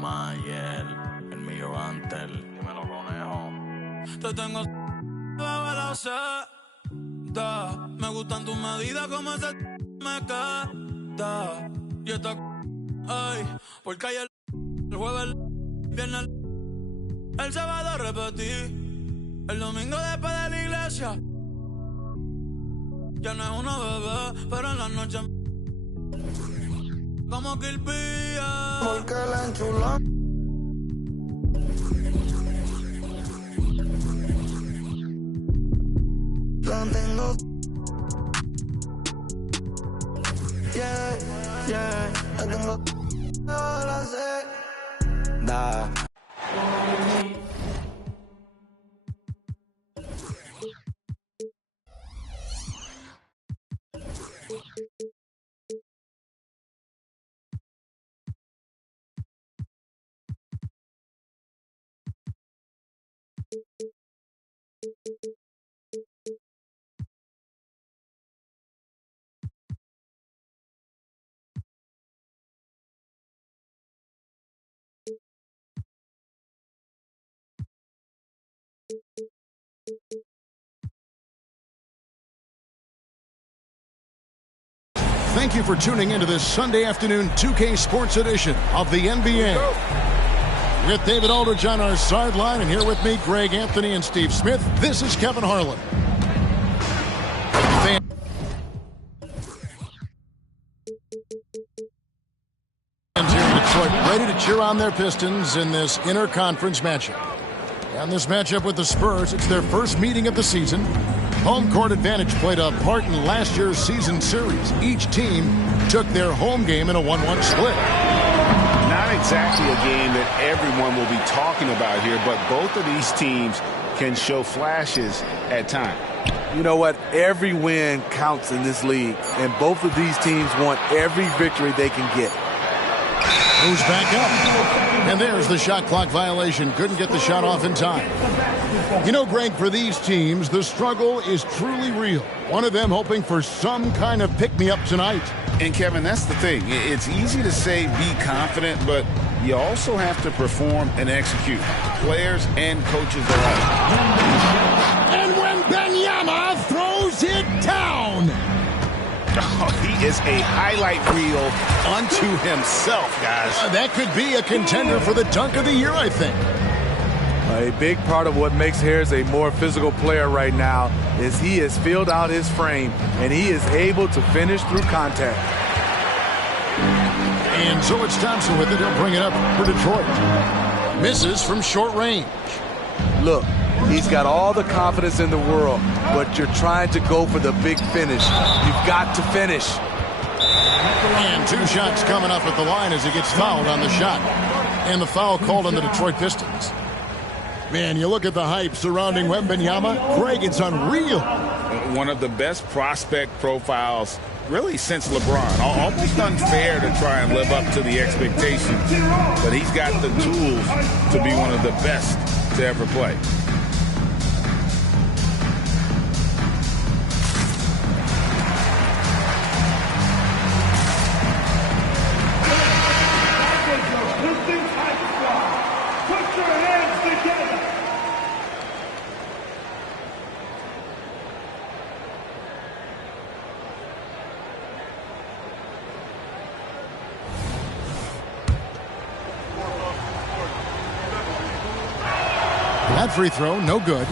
Mayer, el mío antes, dímelo conejo. Te tengo bajo la seda. Me gustan tus medidas como ese me queda. Y esta ay, porque ayer el jueves, el viernes, el sábado repetí. El domingo después de la iglesia. Ya no es una bebé, pero en la noche como que el pía. Porque la enchula. La tengo. Yeah, yeah. La tengo. La sé. Da. Thank you for tuning into this Sunday afternoon 2K Sports edition of the NBA. With David Aldridge on our sideline, and here with me, Greg Anthony and Steve Smith, this is Kevin Harlan. Fans here in Detroit ready to cheer on their Pistons in this interconference matchup. And this matchup with the Spurs, it's their first meeting of the season. Home court advantage played a part in last year's season series. Each team took their home game in a 1-1 split. Not exactly a game that everyone will be talking about here, but both of these teams can show flashes at times. You know what? Every win counts in this league, and both of these teams want every victory they can get. Moves back up. And there's the shot clock violation. Couldn't get the shot off in time. You know, Greg, for these teams, the struggle is truly real. One of them hoping for some kind of pick-me-up tonight. And, Kevin, that's the thing. It's easy to say be confident, but you also have to perform and execute. Players and coaches alike. And when Wembanyama throws it down. Oh, he is a highlight reel unto himself, guys. That could be a contender for the dunk of the year, I think. A big part of what makes Harris a more physical player right now is he has filled out his frame, and he is able to finish through contact. And so it's Thompson with it. He'll bring it up for Detroit. Misses from short range. Look, he's got all the confidence in the world, but you're trying to go for the big finish. You've got to finish. And two shots coming up at the line as he gets fouled on the shot. And the foul called on the Detroit Pistons. Man, you look at the hype surrounding Wembanyama. Greg, it's unreal. One of the best prospect profiles really since LeBron. Almost unfair to try and live up to the expectations, but he's got the tools to be one of the best to ever play. That free throw, no good.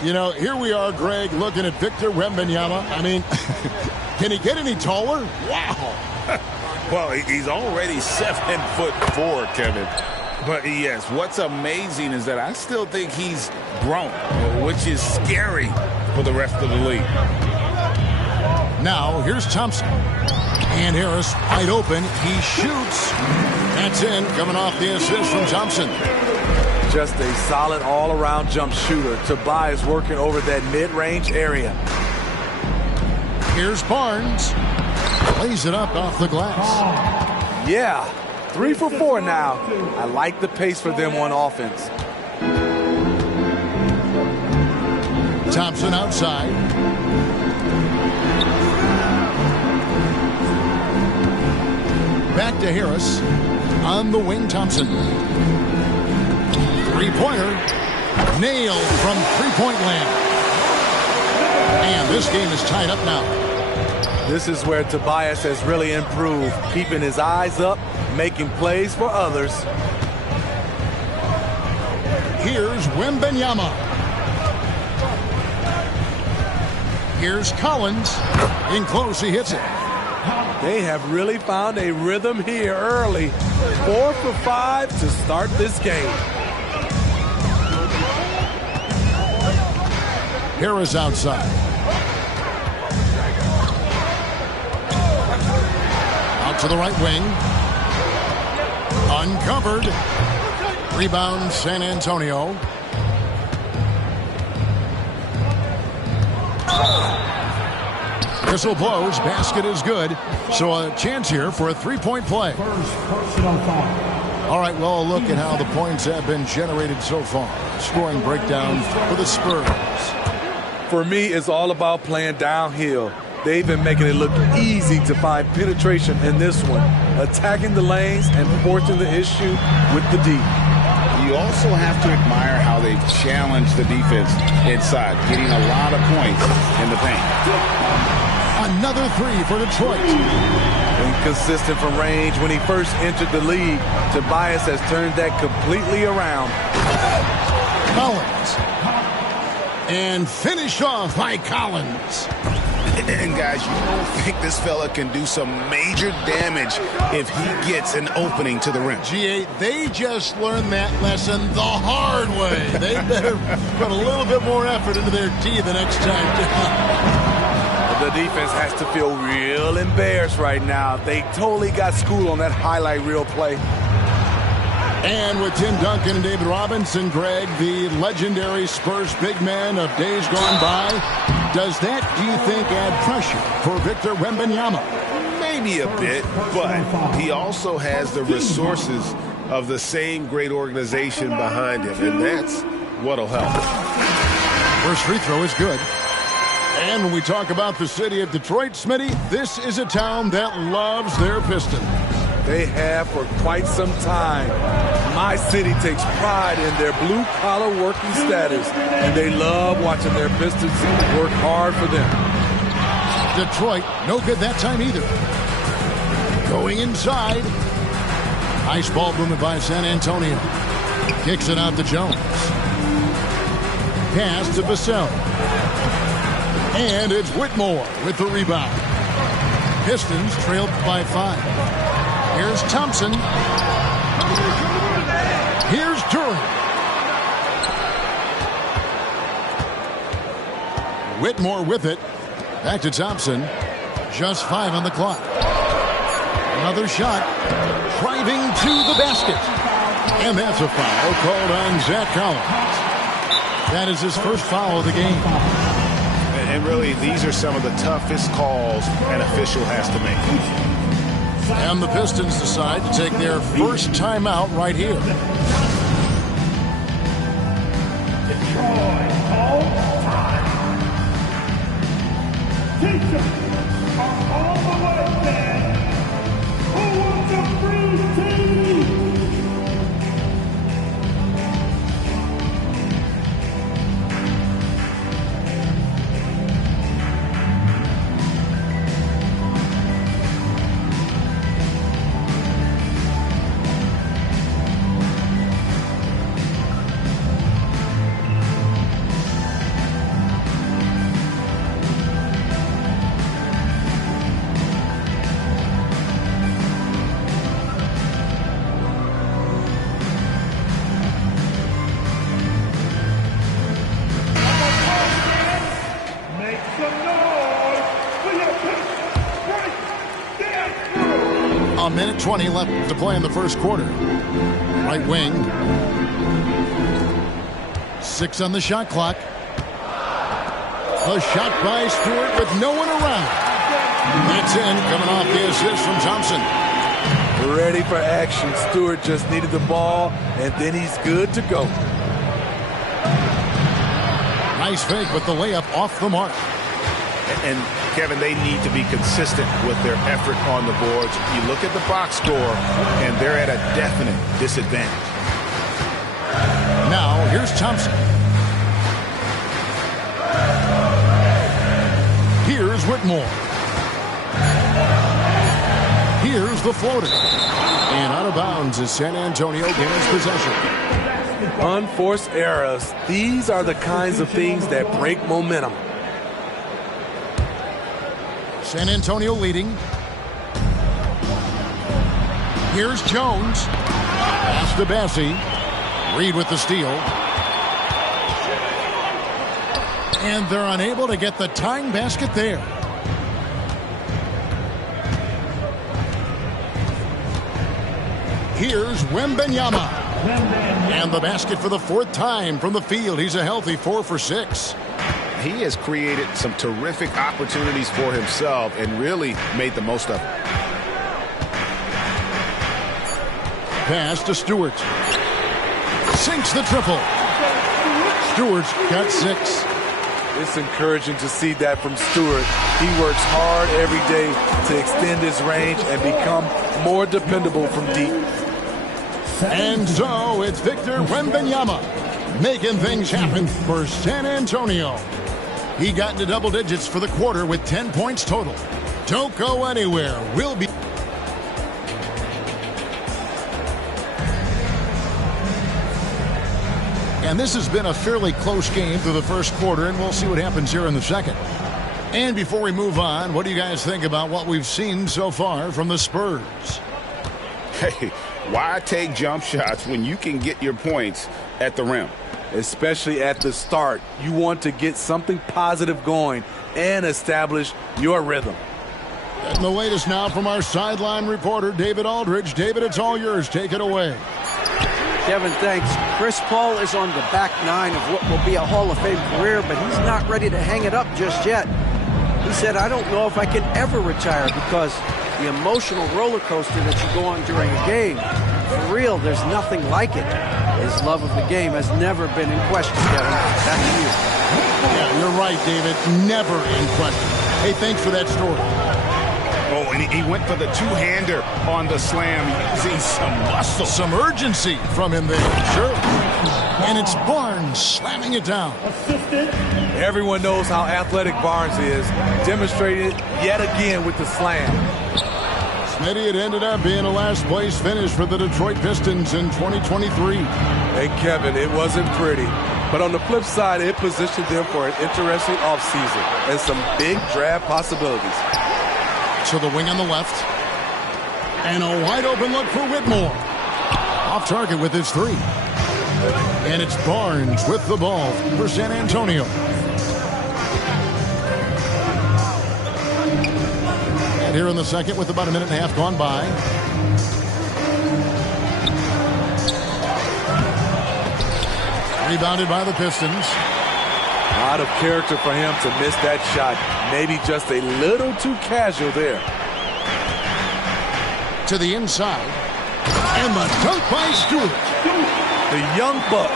You know, here we are, Greg, looking at Victor Wembanyama. I mean, can he get any taller? Wow. Well, he's already 7'4", Kevin. But yes, what's amazing is that I still think he's grown, which is scary for the rest of the league. Now, here's Thompson. And Harris wide open. He shoots. That's in, coming off the assist from Thompson. Just a solid all-around jump shooter. Tobias working over that mid-range area. Here's Barnes. Plays it up off the glass. Yeah, 3 for 4 now. I like the pace for them on offense. Thompson outside. Back to Harris. on the wing, Thompson. Three-pointer. Nailed from three-point land. And this game is tied up now. This is where Tobias has really improved, keeping his eyes up, making plays for others. Here's Wembanyama. Here's Collins. In close, he hits it. They have really found a rhythm here early. 4 for 5 to start this game. Harris outside. Out to the right wing. Uncovered. Rebound, San Antonio. Whistle blows. Basket is good. So a chance here for a three-point play. All right, well, a look at how the points have been generated so far. Scoring breakdown for the Spurs. For me, it's all about playing downhill. They've been making it look easy to find penetration in this one, attacking the lanes and forcing the issue with the D. You also have to admire how they've challenged the defense inside, getting a lot of points in the paint. Another three for Detroit. Inconsistent from range when he first entered the league. Tobias has turned that completely around. Collins. And finished off by Collins. And guys, you don't think this fella can do some major damage if he gets an opening to the rim. G8, they just learned that lesson the hard way. They better put a little bit more effort into their tee the next time down. The defense has to feel real embarrassed right now. They totally got schooled on that highlight reel play. And with Tim Duncan and David Robinson, Greg, the legendary Spurs big man of days gone by, does that, do you think, add pressure for Victor Wembanyama? Maybe a bit, but he also has the resources of the same great organization behind him, and that's what'll help. First free throw is good. And when we talk about the city of Detroit, Smitty, this is a town that loves their Pistons. They have for quite some time. My city takes pride in their blue-collar working status, and they love watching their Pistons work hard for them. Detroit, no good that time either. Going inside. Nice ball movement by San Antonio. Kicks it out to Jones. Pass to Vassell. And it's Whitmore with the rebound. Pistons trailed by 5. Here's Thompson. Here's Durant. Whitmore with it. Back to Thompson. Just 5 on the clock. Another shot. Driving to the basket. And that's a foul called on Zach Collins. That is his first foul of the game. And really, these are some of the toughest calls an official has to make. And the Pistons decide to take their first timeout right here. Detroit all time. Teachers are all the way there. Who wants a free team? A minute 20 left to play in the first quarter. Right wing. 6 on the shot clock. A shot by Stewart with no one around. That's in, coming off the assist from Thompson. Ready for action. Stewart just needed the ball, and then he's good to go. Nice fake, but the layup off the mark. And Kevin, they need to be consistent with their effort on the boards. You look at the box score, and they're at a definite disadvantage. Now, here's Thompson. Here's Whitmore. Here's the floater. And out of bounds as San Antonio gains possession. Unforced errors. These are the kinds of things that break momentum. San Antonio leading. Here's Jones. Pass to Bassie. Reed with the steal. And they're unable to get the tying basket there. Here's Wembanyama. And the basket for the fourth time from the field. He's a healthy 4 for 6. He has created some terrific opportunities for himself and really made the most of it. Pass to Stewart. Sinks the triple. Stewart's got 6. It's encouraging to see that from Stewart. He works hard every day to extend his range and become more dependable from deep. And so it's Victor Wembanyama making things happen for San Antonio. He got into double digits for the quarter with 10 points total. Don't go anywhere. We'll be... And this has been a fairly close game through the first quarter, and we'll see what happens here in the second. And before we move on, what do you guys think about what we've seen so far from the Spurs? Hey, why take jump shots when you can get your points at the rim? Especially at the start. You want to get something positive going and establish your rhythm. And the latest now from our sideline reporter, David Aldridge. David, it's all yours. Take it away. Kevin, thanks. Chris Paul is on the back nine of what will be a Hall of Fame career, but he's not ready to hang it up just yet. He said, I don't know if I can ever retire because the emotional roller coaster that you go on during a game, for real, there's nothing like it. His love of the game has never been in question, Kevin. Back to you. Yeah, you're right, David. Never in question. Hey, thanks for that story. Oh, and he went for the two-hander on the slam, using some muscle. Some urgency from him there. Sure. And it's Barnes slamming it down. Everyone knows how athletic Barnes is. Demonstrated yet again with the slam. Smitty, it ended up being a last-place finish for the Detroit Pistons in 2023. Hey, Kevin, it wasn't pretty. But on the flip side, it positioned them for an interesting offseason and some big draft possibilities. To the wing on the left. And a wide-open look for Whitmore. Off target with his 3. And it's Barnes with the ball for San Antonio. And here in the second with about a minute and a half gone by. Rebounded by the Pistons. A lot of character for him to miss that shot. Maybe just a little too casual there. To the inside. And the dunk by Stewart. The young buck,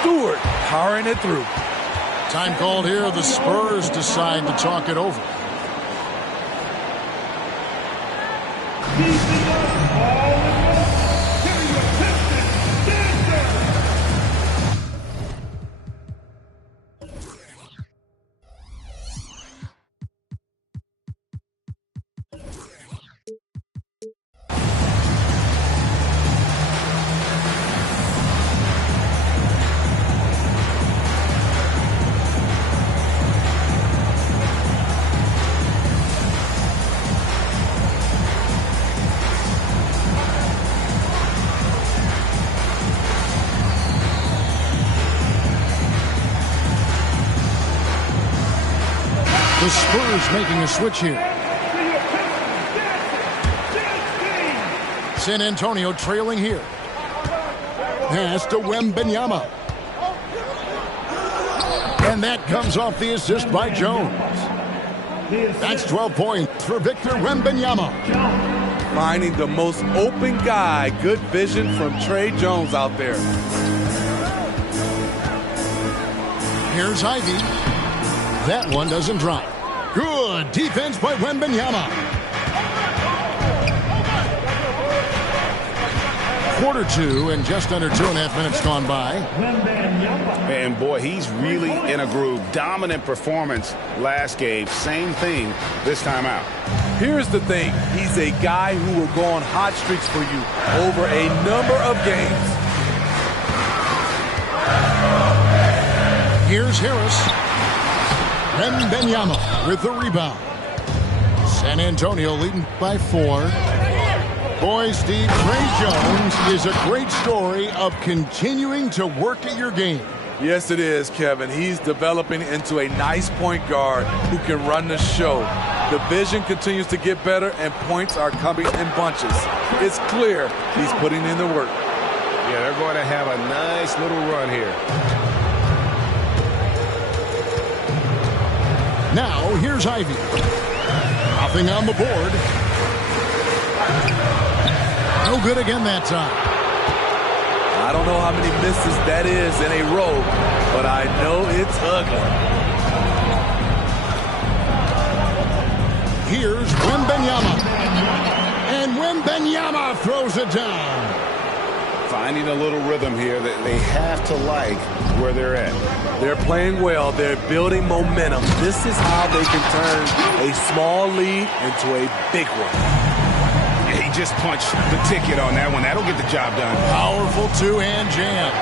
Stewart, powering it through. Time called here. The Spurs decide to talk it over. The Spurs making a switch here. San Antonio trailing here. Pass to Wembanyama. And that comes off the assist by Jones. That's 12 points for Victor Wembanyama. Finding the most open guy. Good vision from Trey Jones out there. Here's Ivy. That one doesn't drop. Good defense by Wembanyama. Quarter two and just under 2.5 minutes gone by. And boy, he's really in a groove. Dominant performance last game. Same thing this time out. Here's the thing. He's a guy who will go on hot streaks for you over a number of games. Here's Harris. Wembanyama with the rebound. San Antonio leading by 4. Boy, Steve, Trey Jones is a great story of continuing to work at your game. Yes, it is, Kevin. He's developing into a nice point guard who can run the show. The vision continues to get better, and points are coming in bunches. It's clear he's putting in the work. Yeah, they're going to have a nice little run here. Now, here's Ivy. Nothing on the board. No good again that time. I don't know how many misses that is in a row, but I know it's ugly. Here's Wembanyama. And Wembanyama throws it down. Finding a little rhythm here that they have to like where they're at. They're playing well. They're building momentum. This is how they can turn a small lead into a big one. He just punched the ticket on that one. That'll get the job done. Powerful two-hand jam.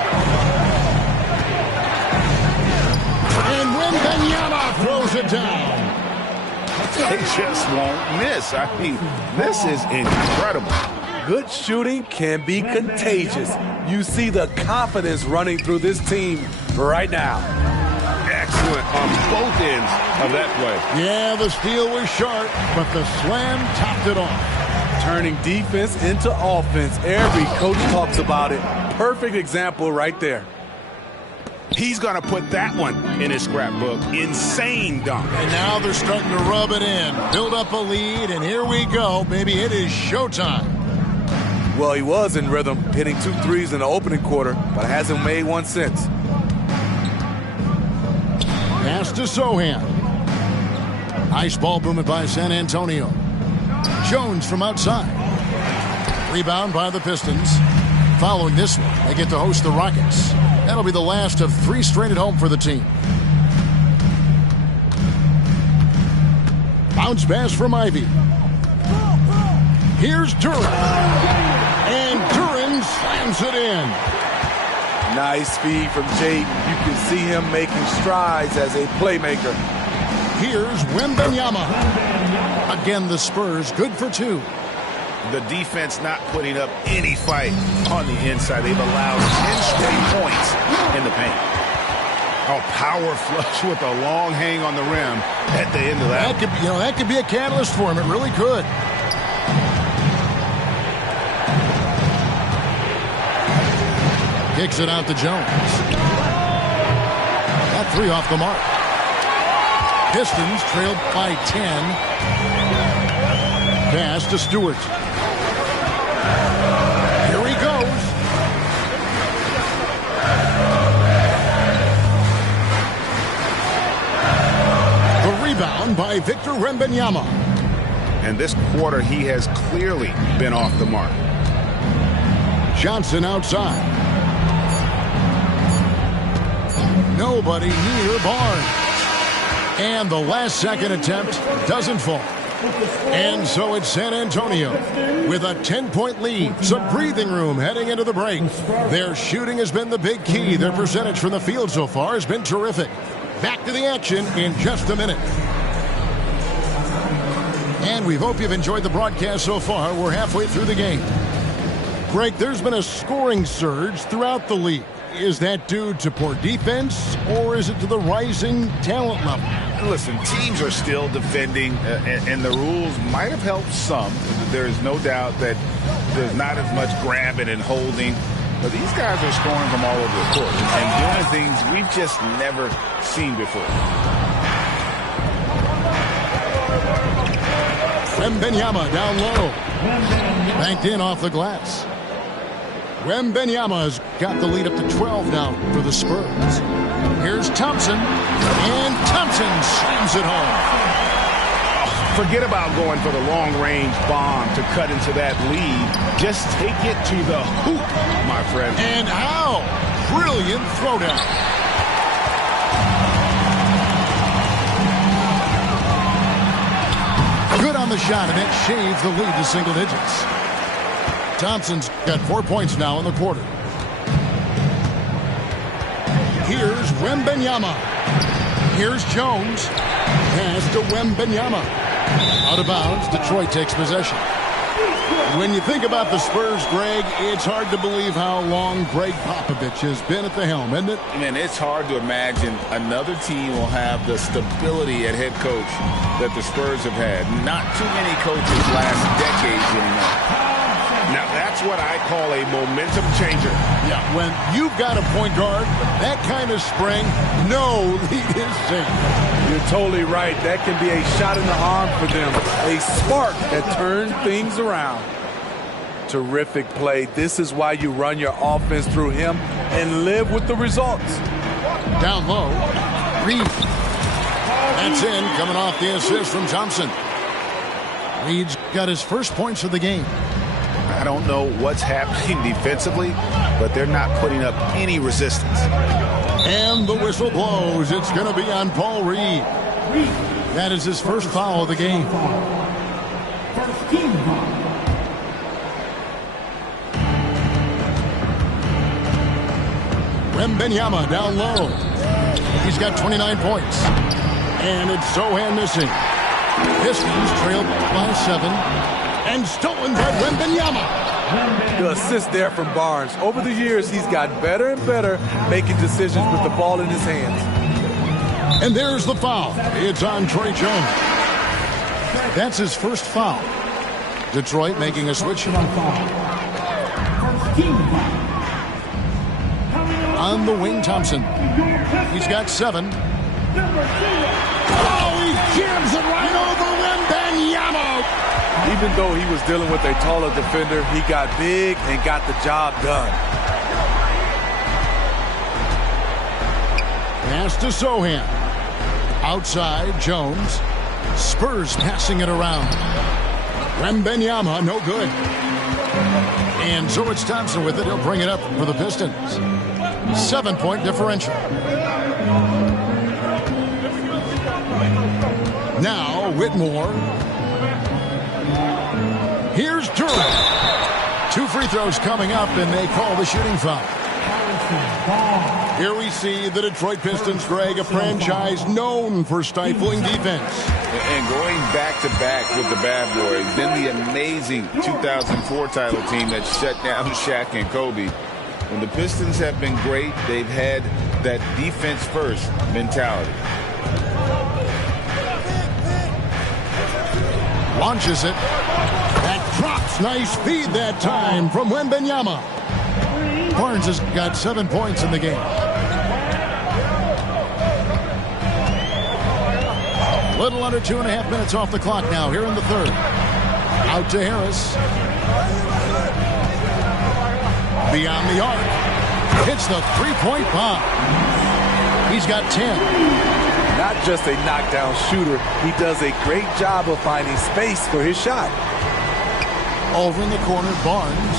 And Wembanyama throws it down. They just won't miss. I mean, this is incredible. Good shooting can be contagious. You see the confidence running through this team right now. Excellent on both ends of that play. Yeah, the steal was sharp, but the slam topped it off. Turning defense into offense. Every coach talks about it. Perfect example right there. He's going to put that one in his scrapbook. Insane dunk. And now they're starting to rub it in. Build up a lead, and here we go. Baby, it is showtime. Well, he was in rhythm, hitting 2 threes in the opening quarter, but hasn't made one since. Pass to Sohan. Nice ball movement by San Antonio. Jones from outside. Rebound by the Pistons. Following this one, they get to host the Rockets. That'll be the last of 3 straight at home for the team. Bounce pass from Ivy. Here's Duran. And Duran slams it in. Nice feed from Jake. You can see him making strides as a playmaker. Here's Wembanyama. Again, the Spurs good for 2. The defense not putting up any fight on the inside. They've allowed 10 straight points in the paint. Oh, power flush with a long hang on the rim at the end of that. That could be a catalyst for him. It really could. Kicks it out to Jones. That 3 off the mark. Pistons trailed by 10. Pass to Stewart. Here he goes. The rebound by Victor Wembanyama. And this quarter, he has clearly been off the mark. Johnson outside. Nobody near Barnes. And the last second attempt doesn't fall. And so it's San Antonio with a 10-point lead. Some breathing room heading into the break. Their shooting has been the big key. Their percentage from the field so far has been terrific. Back to the action in just a minute. And we hope you've enjoyed the broadcast so far. We're halfway through the game. Greg, there's been a scoring surge throughout the league. Is that due to poor defense, or is it to the rising talent level? Listen, teams are still defending, and the rules might have helped some. There is no doubt that there's not as much grabbing and holding. But these guys are scoring from all over the court and doing things we've just never seen before. Wembanyama down low. Banked in off the glass. Wembanyama's got the lead up to 12 now for the Spurs. Here's Thompson. And Thompson slams it home. Forget about going for the long-range bomb to cut into that lead. Just take it to the hoop, my friend. And how? Brilliant throwdown. Good on the shot, and it shaves the lead to single digits. Thompson's got 4 points now in the quarter. Here's Wembanyama. Here's Jones. Pass to Wembanyama. Out of bounds, Detroit takes possession. When you think about the Spurs, Greg, it's hard to believe how long Greg Popovich has been at the helm, isn't it? Man, it's hard to imagine another team will have the stability at head coach that the Spurs have had. Not too many coaches last decades anymore. Now, that's what I call a momentum changer. Yeah, when you've got a point guard with that kind of spring, no lead is safe. You're totally right. That can be a shot in the arm for them. A spark that turns things around. Terrific play. This is why you run your offense through him and live with the results. Down low, Reed. That's in, coming off the assist from Thompson. Reed's got his first points of the game. I don't know what's happening defensively, but they're not putting up any resistance. And the whistle blows. It's going to be on Paul Reed. That is his first foul of the game. First team foul. Wembanyama down low. He's got 29 points. And it's Sohan missing. Pistons trailed by 7. And stolen by Wembanyama. The assist there from Barnes. Over the years, he's gotten better and better making decisions with the ball in his hands. And there's the foul. It's on Troy Jones. That's his first foul. Detroit making a switch. On the wing, Thompson. He's got 7. Oh, he jams it right over Wembanyama. Even though he was dealing with a taller defender, he got big and got the job done. Pass to Sohan. Outside, Jones. Spurs passing it around. Wembanyama, no good. And so it's Thompson with it. He'll bring it up for the Pistons. 7-point differential. Now, Whitmore. Here's Durant. 2 free throws coming up, and they call the shooting foul. Here we see the Detroit Pistons, Greg, a franchise known for stifling defense. And going back-to-back with the bad boys, then the amazing 2004 title team that shut down Shaq and Kobe. When the Pistons have been great, they've had that defense-first mentality. Launches it. That drops. Nice feed that time from Wembanyama. Barnes has got 7 points in the game. Little under 2.5 minutes off the clock now here in the third. Out to Harris. Beyond the arc. Hits the three-point bomb. He's got 10. Not just a knockdown shooter, he does a great job of finding space for his shot. Over in the corner, Barnes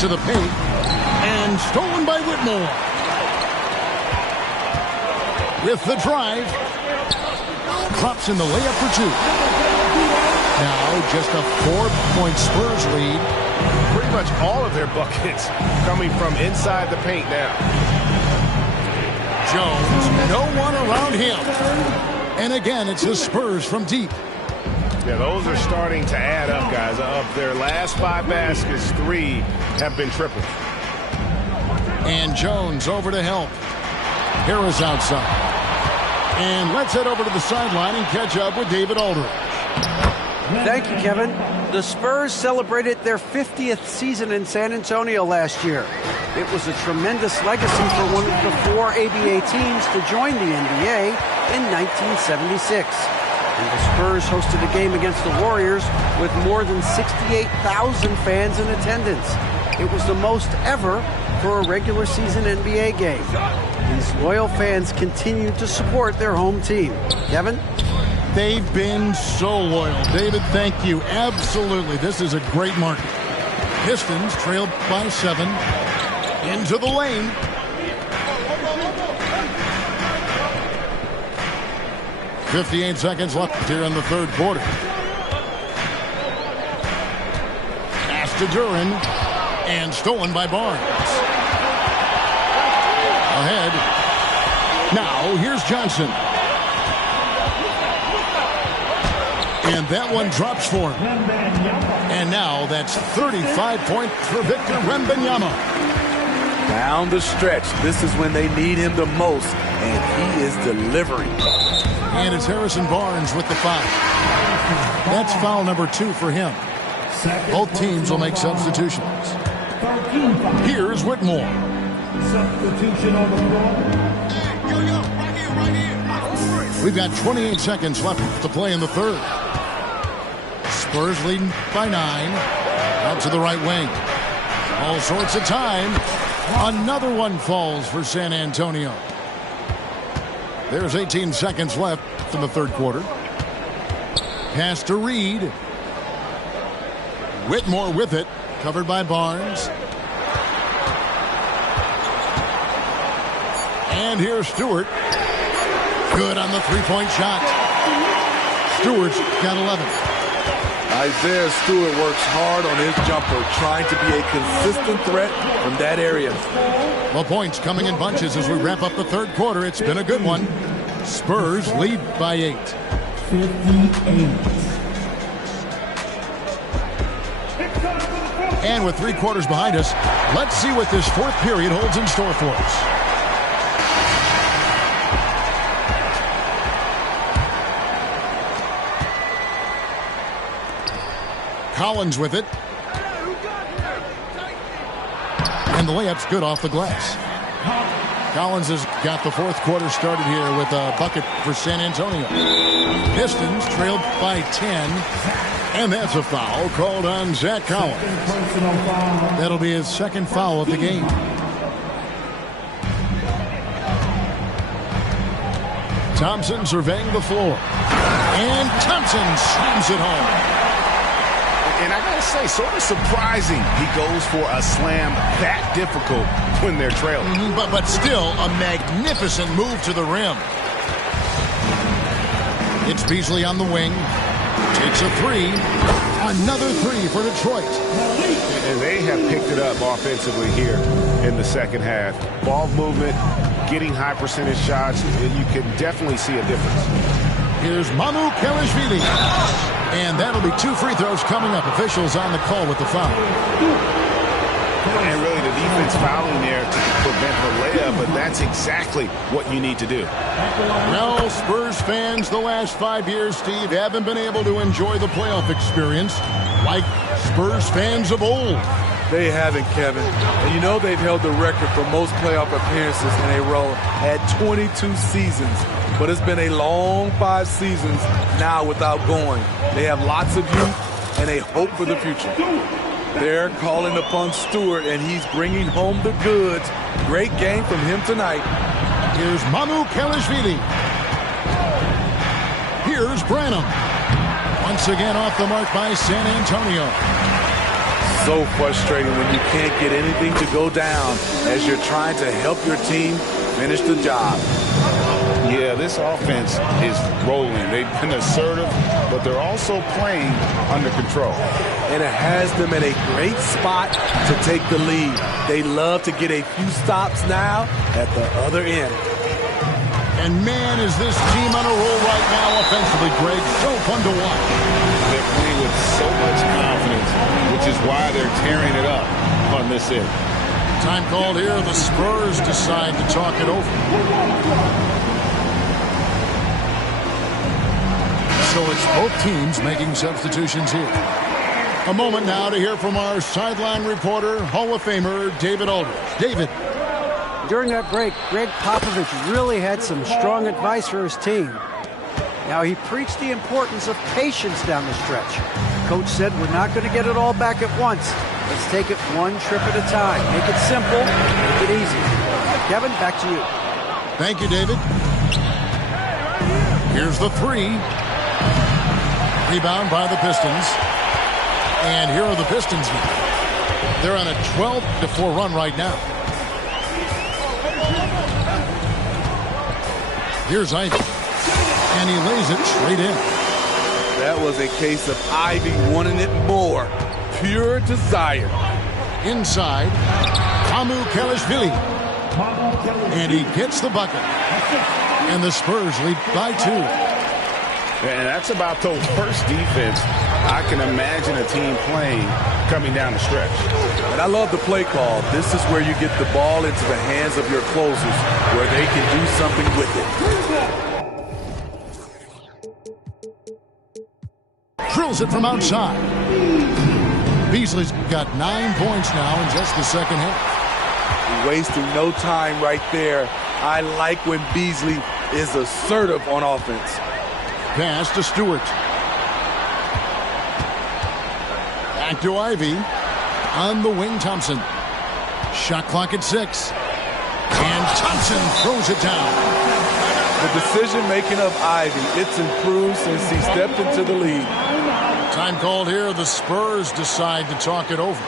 to the paint. And stolen by Whitmore. With the drive. Drops in the layup for 2. Now just a 4-point Spurs lead. Pretty much all of their buckets coming from inside the paint now. Jones, no one around him. And again, it's the Spurs from deep. Yeah, those are starting to add up, guys. Of their last 5 baskets, 3 have been triple. And Jones over to help. Harris outside. And let's head over to the sideline and catch up with David Aldridge. Thank you, Kevin. The Spurs celebrated their 50th season in San Antonio last year. It was a tremendous legacy for one of the 4 ABA teams to join the NBA in 1976. And the Spurs hosted a game against the Warriors with more than 68,000 fans in attendance. It was the most ever for a regular season NBA game. These loyal fans continue to support their home team. Kevin? They've been so loyal. David, thank you. Absolutely. This is a great market. Pistons trailed by 7. Into the lane. .58 seconds left here in the third quarter. Pass to Duran. And stolen by Barnes. Ahead. Now, here's Johnson. And that one drops for him. And now that's 35 points for Victor Wembanyama. Down the stretch, this is when they need him the most, and he is delivering. And it's Harrison Barnes with the foul. That's foul number 2 for him. Both teams will make substitutions. Here's Whitmore. Substitution on the floor. We've got 28 seconds left to play in the third. Spurs leading by 9. Out to the right wing. All sorts of time. Another one falls for San Antonio. There's 18 seconds left in the third quarter. Pass to Reed. Whitmore with it. Covered by Barnes. And here's Stewart. Good on the three-point shot. Stewart's got 11. Isaiah Stewart works hard on his jumper, trying to be a consistent threat from that area. Well, points coming in bunches as we wrap up the third quarter. It's been a good one. Spurs lead by 8. 58. And with 3 quarters behind us, let's see what this fourth period holds in store for us. Collins with it. And the layup's good off the glass. Collins has got the fourth quarter started here with a bucket for San Antonio. Pistons trailed by 10. And that's a foul called on Zach Collins. That'll be his second foul of the game. Thompson surveying the floor. And Thompson slams it home. And I gotta say, sort of surprising he goes for a slam that difficult when they're trailing. But still a magnificent move to the rim. It's Beasley on the wing. Takes a 3. Another 3 for Detroit. And they have picked it up offensively here in the second half. Ball movement, getting high percentage shots, and you can definitely see a difference. Here's Mamu Kelishvili. And that'll be 2 free throws coming up. Officials on the call with the foul. And really the defense fouling there to prevent the layup, but that's exactly what you need to do. Well, Spurs fans, the last 5 years, Steve, haven't been able to enjoy the playoff experience like Spurs fans of old. They haven't, Kevin. And you know they've held the record for most playoff appearances in a row at 22 seasons. But it's been a long 5 seasons now without going. They have lots of youth and a hope for the future. They're calling upon Stewart, and he's bringing home the goods. Great game from him tonight. Here's Mamu Kelishvili. Here's Branham. Once again off the mark by San Antonio. So frustrating when you can't get anything to go down as you're trying to help your team finish the job. Yeah, this offense is rolling. They've been assertive, but they're also playing under control. And it has them in a great spot to take the lead. They love to get a few stops now at the other end. And man, is this team on a roll right now offensively, Greg. So fun to watch. They're playing with so much confidence, which is why they're tearing it up on this end. Time called here. The Spurs decide to talk it over. So it's both teams making substitutions here. A moment now to hear from our sideline reporter, Hall of Famer David Aldridge. David. During that break, Greg Popovich really had some strong advice for his team. Now, he preached the importance of patience down the stretch. Coach said, we're not going to get it all back at once. Let's take it one trip at a time. Make it simple, make it easy. Kevin, back to you. Thank you, David. Here's the 3. Rebound by the Pistons. And here are the Pistons now. They're on a 12-4 run right now. Here's Ivy. And he lays it straight in. That was a case of Ivy wanting it more. Pure desire. Inside, Hamu Kelishvili. And he gets the bucket. And the Spurs lead by 2. And that's about the worst defense I can imagine a team playing coming down the stretch. And I love the play call. This is where you get the ball into the hands of your closers, where they can do something with it. Drills it from outside. Beasley's got 9 points now in just the second half. Wasting no time right there. I like when Beasley is assertive on offense. Pass to Stewart. Back to Ivy. On the wing, Thompson. Shot clock at 6. And Thompson throws it down. The decision-making of Ivy, it's improved since he stepped into the lead. Time called here. The Spurs decide to talk it over.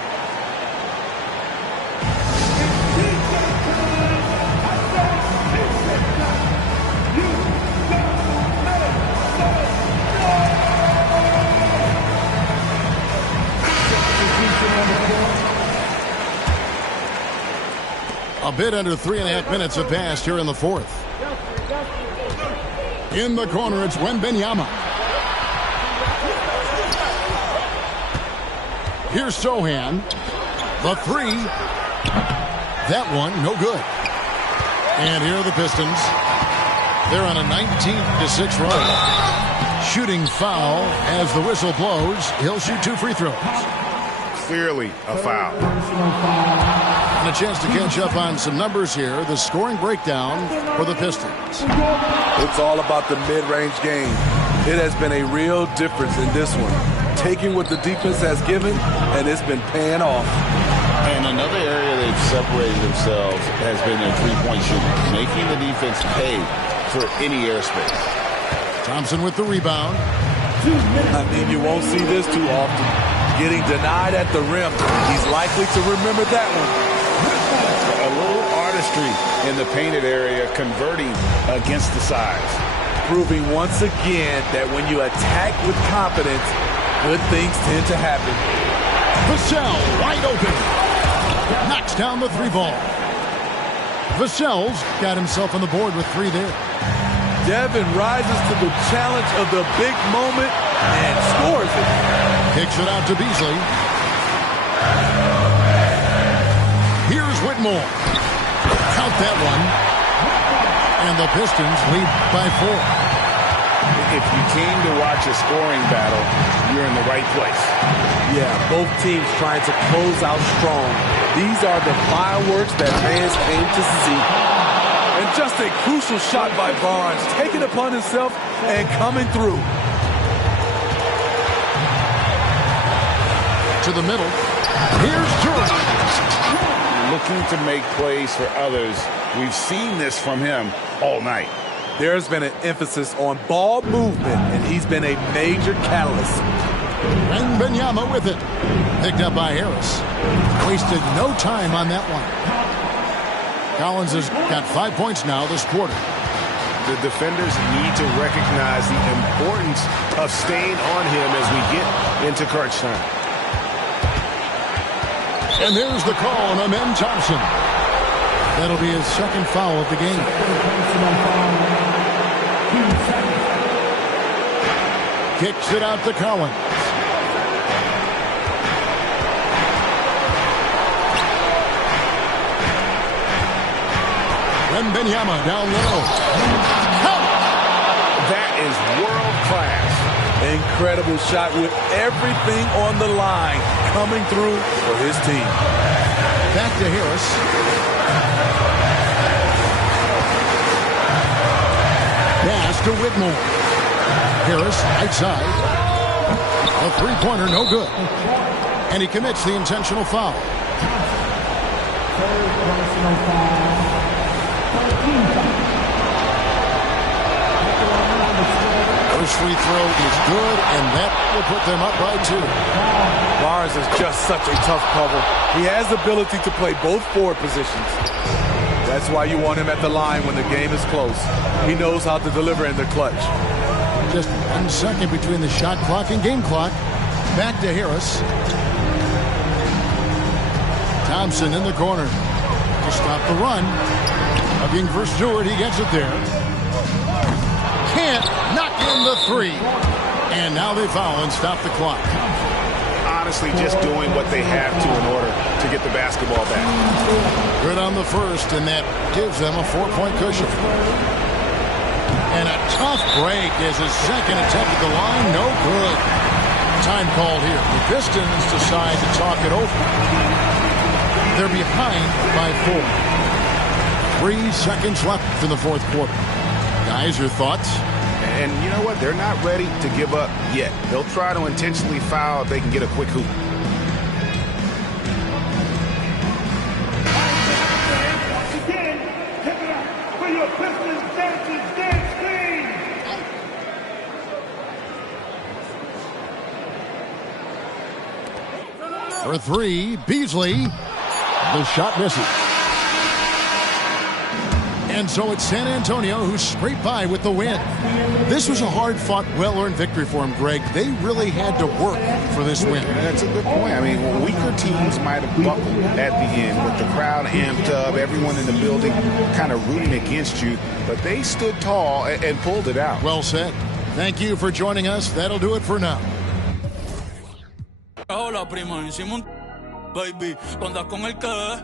A bit under 3.5 minutes have passed here in the fourth. In the corner, it's Wembanyama. Here's Sohan. The 3. That one, no good. And here are the Pistons. They're on a 19-6 run. Shooting foul as the whistle blows. He'll shoot 2 free throws. Clearly a foul. And a chance to catch up on some numbers here. The scoring breakdown for the Pistons. It's all about the mid-range game. It has been a real difference in this one. Taking what the defense has given, and it's been paying off. And another area they've separated themselves has been their three-point shooting, making the defense pay for any airspace. Thompson with the rebound. I mean, you won't see this too often. Getting denied at the rim. He's likely to remember that one. A little artistry in the painted area, converting against the size. Proving once again that when you attack with confidence, good things tend to happen. Vassell wide open. Knocks down the 3 ball. Vassell's got himself on the board with 3 there. Devin rises to the challenge of the big moment and scores it. Kicks it out to Beasley. Here's Whitmore. Count that one. And the Pistons lead by 4. If you came to watch a scoring battle, you're in the right place. Yeah, both teams trying to close out strong. These are the fireworks that fans came to see. And just a crucial shot by Barnes, taking it upon himself and coming through. To the middle. Here's Jordan. Looking to make plays for others. We've seen this from him all night. There's been an emphasis on ball movement, and he's been a major catalyst. Wembanyama with it. Picked up by Harris. Wasted no time on that one. Collins has got 5 points now this quarter. The defenders need to recognize the importance of staying on him as we get into crunch time. And there's the call on Amen Thompson. That'll be his second foul of the game. Kicks it out to Collins. Wembanyama down low. That is world class. Incredible shot with everything on the line coming through for his team. Back to Harris. Pass to Whitmore. Harris, right side. A three-pointer, no good. And he commits the intentional foul. First free throw is good, and that will put them up by 2. Barnes is just such a tough cover. He has the ability to play both forward positions. That's why you want him at the line when the game is close. He knows how to deliver in the clutch. Just 1 second between the shot clock and game clock. Back to Harris. Thompson in the corner to stop the run. Hugging for Stewart. He gets it there. Can't knock in the 3. And now they foul and stop the clock. Honestly, just doing what they have to in order to get the basketball back. Good on the first, and that gives them a 4-point cushion. And a tough break as his second attempt at the line. No good. Time called here. The Pistons decide to talk it over. They're behind by 4. 3 seconds left in the fourth quarter. Guys, your thoughts? And you know what? They're not ready to give up yet. They'll try to intentionally foul if they can get a quick hoop. Again, give it up for your Pistons dancers, dance queen. For 3, Beasley. The shot misses. And so it's San Antonio who scraped by with the win. This was a hard-fought, well-earned victory for him, Greg. They really had to work for this win. That's a good point. I mean, weaker teams might have buckled at the end with the crowd amped up, everyone in the building kind of rooting against you. But they stood tall and pulled it out. Well said. Thank you for joining us. That'll do it for now. Hola, prima, encima un baby, ¿tú andas con el qué?